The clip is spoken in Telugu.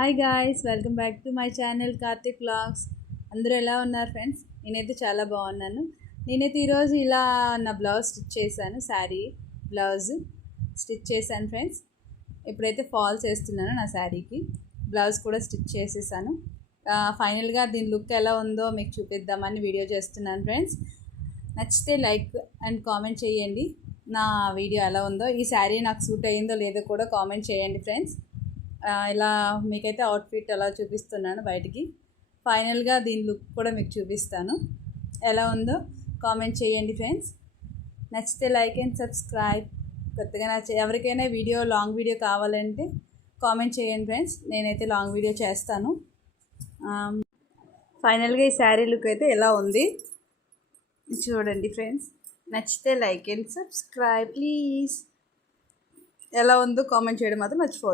Hi guys, welcome back to my channel Karthik vlogs. అందరూ ఎలా ఉన్నారు ఫ్రెండ్స్? నేనైతే చాలా బాగున్నాను. నేనైతే ఈరోజు ఇలా నా బ్లౌజ్ స్టిచ్ చేశాను. శారీ బ్లౌజ్ స్టిచ్ చేశాను ఫ్రెండ్స్. ఇప్పుడైతే ఫాల్స్ వేస్తున్నాను నా శారీకి. బ్లౌజ్ కూడా స్టిచ్ చేసేసాను. ఫైనల్గా దీని లుక్ ఎలా ఉందో మీకు చూపిద్దామని వీడియో చేస్తున్నాను ఫ్రెండ్స్. నచ్చితే లైక్ అండ్ కామెంట్ చేయండి. నా వీడియో ఎలా ఉందో, ఈ శారీ నాకు సూట్ అయ్యిందో లేదో కూడా కామెంట్ చేయండి ఫ్రెండ్స్. ఇలా మీకైతే అవుట్ఫిట్ అలా చూపిస్తున్నాను బయటికి. ఫైనల్గా దీని లుక్ కూడా మీకు చూపిస్తాను. ఎలా ఉందో కామెంట్ చేయండి ఫ్రెండ్స్. నచ్చితే లైక్ అండ్ సబ్స్క్రైబ్. కొత్తగా ఎవరికైనా లాంగ్ వీడియో కావాలంటే కామెంట్ చేయండి ఫ్రెండ్స్. నేనైతే లాంగ్ వీడియో చేస్తాను. ఫైనల్గా ఈ శారీ లుక్ అయితే ఎలా ఉంది చూడండి ఫ్రెండ్స్. నచ్చితే లైక్ అండ్ సబ్స్క్రైబ్ ప్లీజ్. ఎలా ఉందో కామెంట్ చేయడం మాత్రం మర్చిపోవద్దు.